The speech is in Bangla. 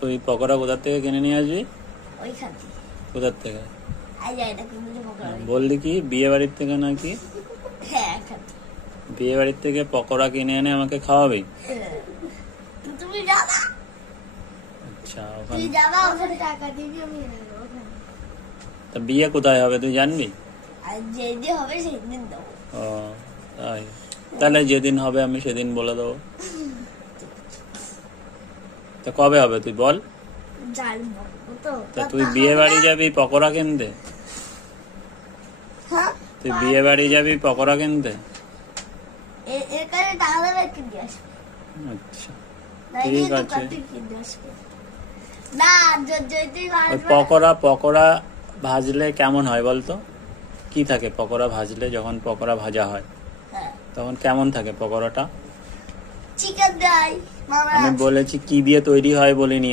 তুই পকোড়া কোথার থেকে কিনে নিয়ে আসবি? ওইখান থেকে। কোথার থেকে? আই যাই না কিন্তু পকোড়া। বললি কি বিয়ে বাড়ির থেকে নাকি? হ্যাঁ এখান থেকে। বিয়ে বাড়ির থেকে পকোড়া কিনে এনে আমাকে খাওয়াবি? তুমি যাবা? আচ্ছা, তুই ওখানে যাবা, ওখানে টাকা দিবি, আমি এনে দেবো ওখানে। তা বিয়ে কোথায় হবে তুই জানবি? আর যেদিন হবে সেদিন দেবো। ও তাই, তাহলে যেদিন হবে আমি সেদিন বলে দেবো। তা কবে হবে তুই বল? জানবো তো। তা তুই বিয়ে বাড়ি যাবি পকোড়া কিনতে? হ্যাঁ? তুই বিয়ে বাড়ি যাবি পকোড়া কিনতে? এখানে টাকা দেবে কিনে আসবে। আচ্ছা নাইলে ঠিক দোকান আছে। থেকে কিনে আসবে। না যদি ওই পকোড়া ভাজলে কেমন হয় বলতো? কি থাকে পকোড়া ভাজলে? যখন পকোড়া ভাজা হয় হ্যাঁ তখন কেমন থাকে পকোড়াটা? চিকেন দেয় মামা। আমি বলেছি কি দিয়ে তৈরি হয় বলিনি।